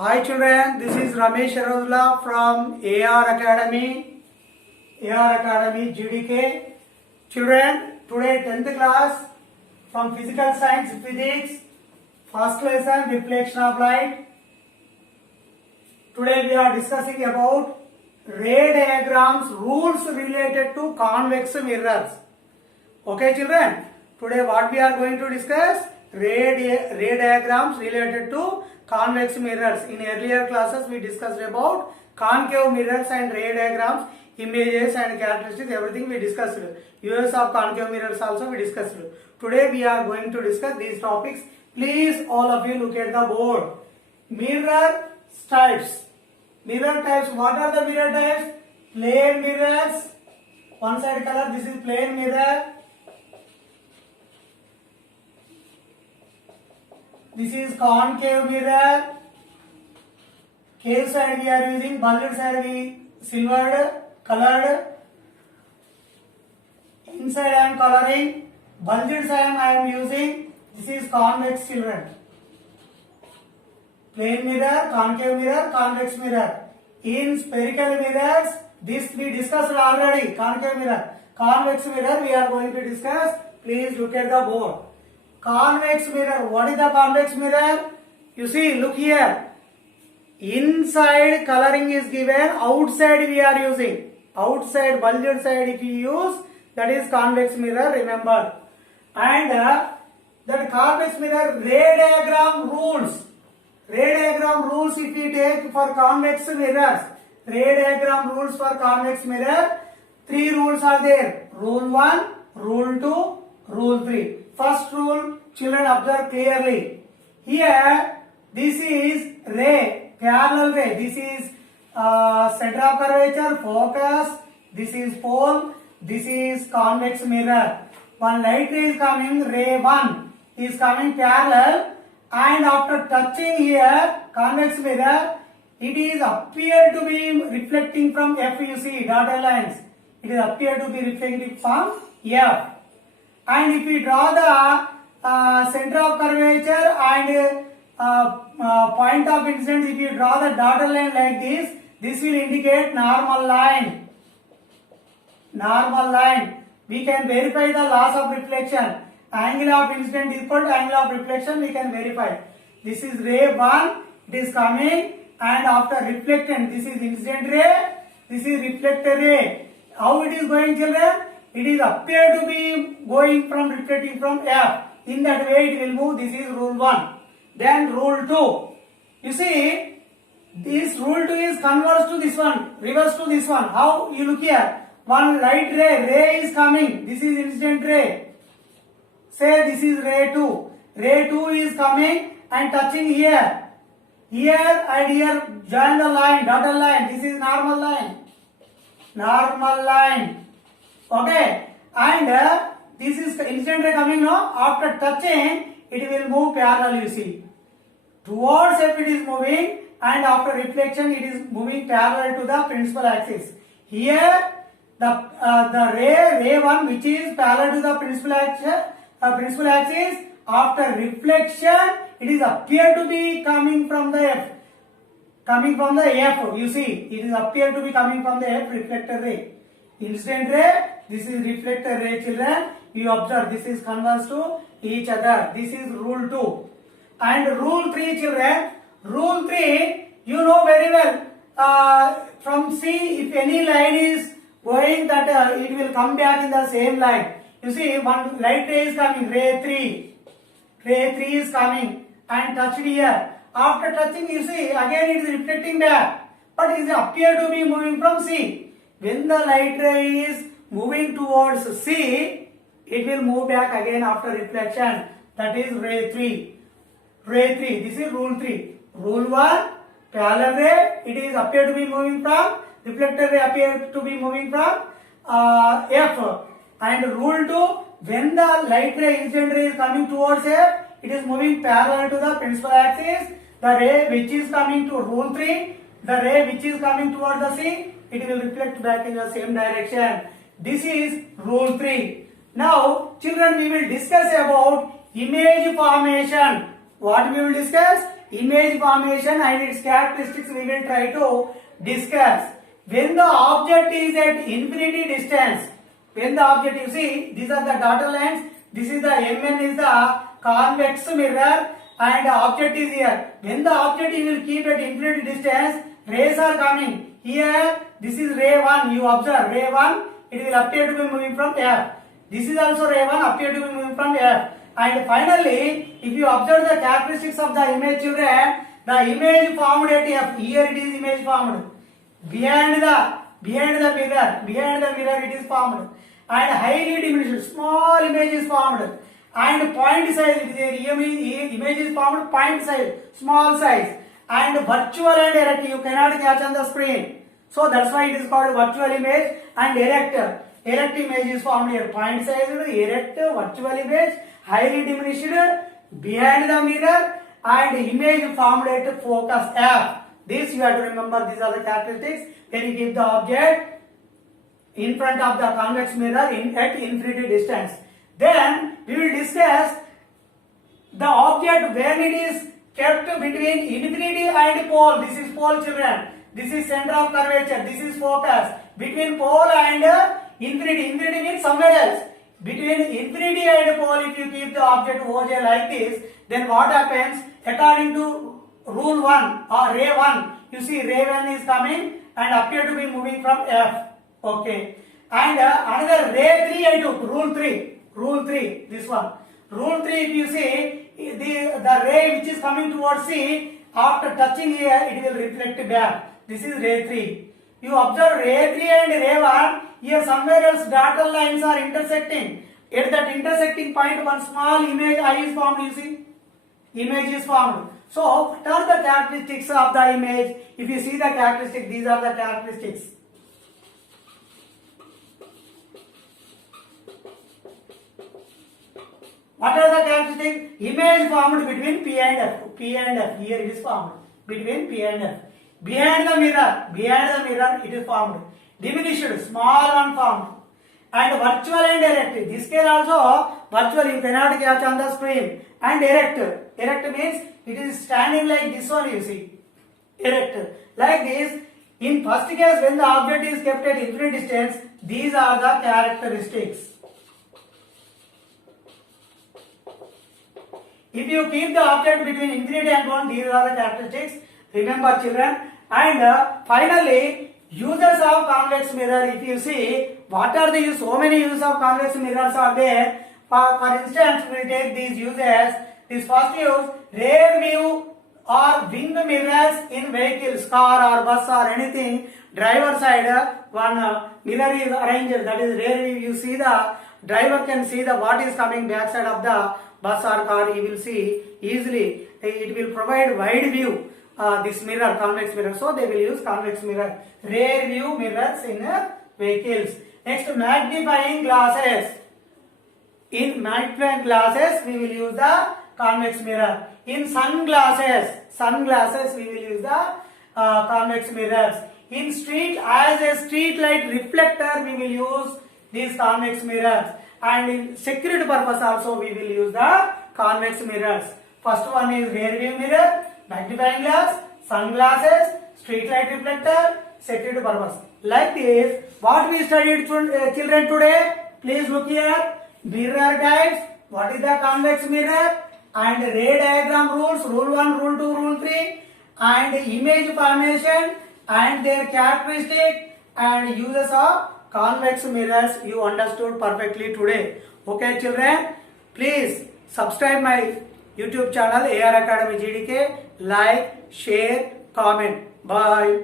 Hi children, this is Ramesh Sharodla from AR Academy GDK. Children, today 10th class from Physical Science Physics, first lesson reflection of light. Today we are discussing about ray diagrams, rules related to convex mirrors. Okay children, today what we are going to discuss? Ray diagrams related to convex mirrors. In earlier classes we discussed about concave mirrors and ray diagrams, images and characteristics, everything we discussed. Use of concave mirrors also we discussed. Today we are going to discuss these topics. Please all of you look at the board. Mirror types. Mirror types. What are the mirror types? Plane mirrors. One side color, this is plane mirror. This is concave mirror. Cave side we are using, bulged side we silvered, colored. Inside I am coloring, bulged side I am using. This is convex children. Plane mirror, convex mirror. In spherical mirrors, this we discussed already. Concave mirror, convex mirror we are going to discuss. Please look at the board. Convex mirror. What is the convex mirror? You see, look here. Inside coloring is given, outside we are using. Outside, bulged side if you use, that is convex mirror, remember. And that convex mirror ray diagram rules. Ray diagram rules if we take for convex mirrors. Ray diagram rules for convex mirror. 3 rules are there. Rule 1, rule 2, rule 3. First rule, children observe clearly. Here, this is ray, parallel ray. This is center of curvature, focus. This is pole. This is convex mirror. One light ray is coming, ray 1 is coming parallel. And after touching here, convex mirror, it is appear to be reflecting from F, you see, dotted lines. It is appear to be reflecting from F. And if we draw the center of curvature and point of incidence, if you draw the dotted line like this will indicate normal line. Normal line. We can verify the loss of reflection. Angle of incidence is equal to angle of reflection, we can verify. This is ray 1, it is coming, and after reflectant, this is incident ray, this is reflector ray. How it is going, children? It is appear to be going from reflecting from F. In that way it will move. This is rule 1. Then rule 2. You see, this rule 2 is converse to this one, reverse to this one. How? You look here. One light ray is coming. This is incident ray. Say this is ray 2. Ray 2 is coming and touching here. Here and here join the line, dotted line. This is normal line. Normal line. Okay, and this is incident ray coming now. After touching, it will move parallel, you see. Towards F it is moving, and after reflection it is moving parallel to the principal axis. Here, the ray 1 which is parallel to the principal axis, after reflection, it is appear to be coming from the F. Coming from the F, you see, it is appear to be coming from the F reflector ray. Incident ray, this is reflector ray, children. You observe, this is converse to each other. This is rule 2. And rule 3, children. Rule 3, you know very well. From C, if any line is going, that it will come back in the same line. You see, one light ray is coming, ray 3. Ray 3 is coming and touched here. After touching, you see, again it is reflecting back. But it appear to be moving from C. When the light ray is moving towards C, it will move back again after reflection. That is ray 3. Ray 3. This is rule 3. Rule 1, parallel ray, it is appear to be moving from, reflector ray appear to be moving from F. And rule 2, when the light ray, incident ray is coming towards F, it is moving parallel to the principal axis. The ray which is coming to rule 3, the ray which is coming towards the C, it will reflect back in the same direction. This is rule 3. Now, children, we will discuss about image formation. What we will discuss? image formation and its characteristics we will try to discuss. When the object is at infinity distance, when the object, you see, these are the dotted lines, this is the MN is the convex mirror and the object is here. When the object you will keep at infinity distance, rays are coming. Here, this is ray 1, you observe ray 1, it will appear to be moving from F. This is also ray 1, appear to be moving from F. And finally, if you observe the characteristics of the image children, the image formed at F, here it is image formed. Behind the mirror it is formed. And highly diminished, small image is formed. And point size, image is formed, point size, small size. And virtual and erect, you cannot catch on the screen. So that's why it is called virtual image and erect. Erect image is formed here. Point size, erect, virtual image, highly diminished, behind the mirror, and image formed at focus F. This you have to remember, these are the characteristics when you keep the object in front of the convex mirror at infinity distance. Then we will discuss the object when it is kept between infinity and pole. This is pole, children. This is center of curvature. This is focus. Between pole and infinity. Infinity means somewhere else. Between infinity and pole, if you keep the object OJ like this, then what happens? According to rule 1 or ray 1, you see ray 1 is coming and appear to be moving from F. Okay. And another ray 3 I took, rule 3, this one. Rule 3, if you see, the ray which is coming towards C, after touching here, it will reflect back. This is ray 3. You observe ray 3 and ray 1, here somewhere else dotted lines are intersecting. At that intersecting point, one small image I is formed, you see. Image is formed. So, what are the characteristics of the image? If you see the characteristics, these are the characteristics. What are the characteristics? Image formed between P and F. P and F. Here it is formed between P and F. Behind the mirror, it is formed. Diminished, small one formed. And virtual and erect. This case also virtual, you cannot catch on the screen. And erect. Erect means it is standing like this one, you see. Erect. Like this. In first case, when the object is kept at infinite distance, these are the characteristics. If you keep the object between infinity and 1, these are the characteristics. Remember, children. And finally, uses of convex mirror. If you see, what are the use? So many uses of convex mirrors are there. For instance, we will take these uses. This first use, rear view or wing mirrors in vehicles, car or bus or anything. Driver side, one mirror is arranged. That is rear view. You see the driver can see the what is coming back side of the bus or car. He will see easily. It will provide wide view. This mirror, convex mirror. So they will use convex mirror. Rear view mirrors in vehicles. Next, magnifying glasses. In magnifying glasses, we will use the convex mirror. In sunglasses, we will use the convex mirrors. In street, as a street light reflector, we will use these convex mirrors. And in security purpose also, we will use the convex mirrors. First one is rear view mirror, magnifying glass, sunglasses, street light reflector, security purpose. Like this, what we studied children today, please look here. Mirror types, what is the convex mirror, and ray diagram rules, rule 1, rule 2, rule 3, and image formation and their characteristic and uses of convex mirrors you understood perfectly today. Okay children, please subscribe my YouTube channel AR Academy GDK, like, share, comment. Bye.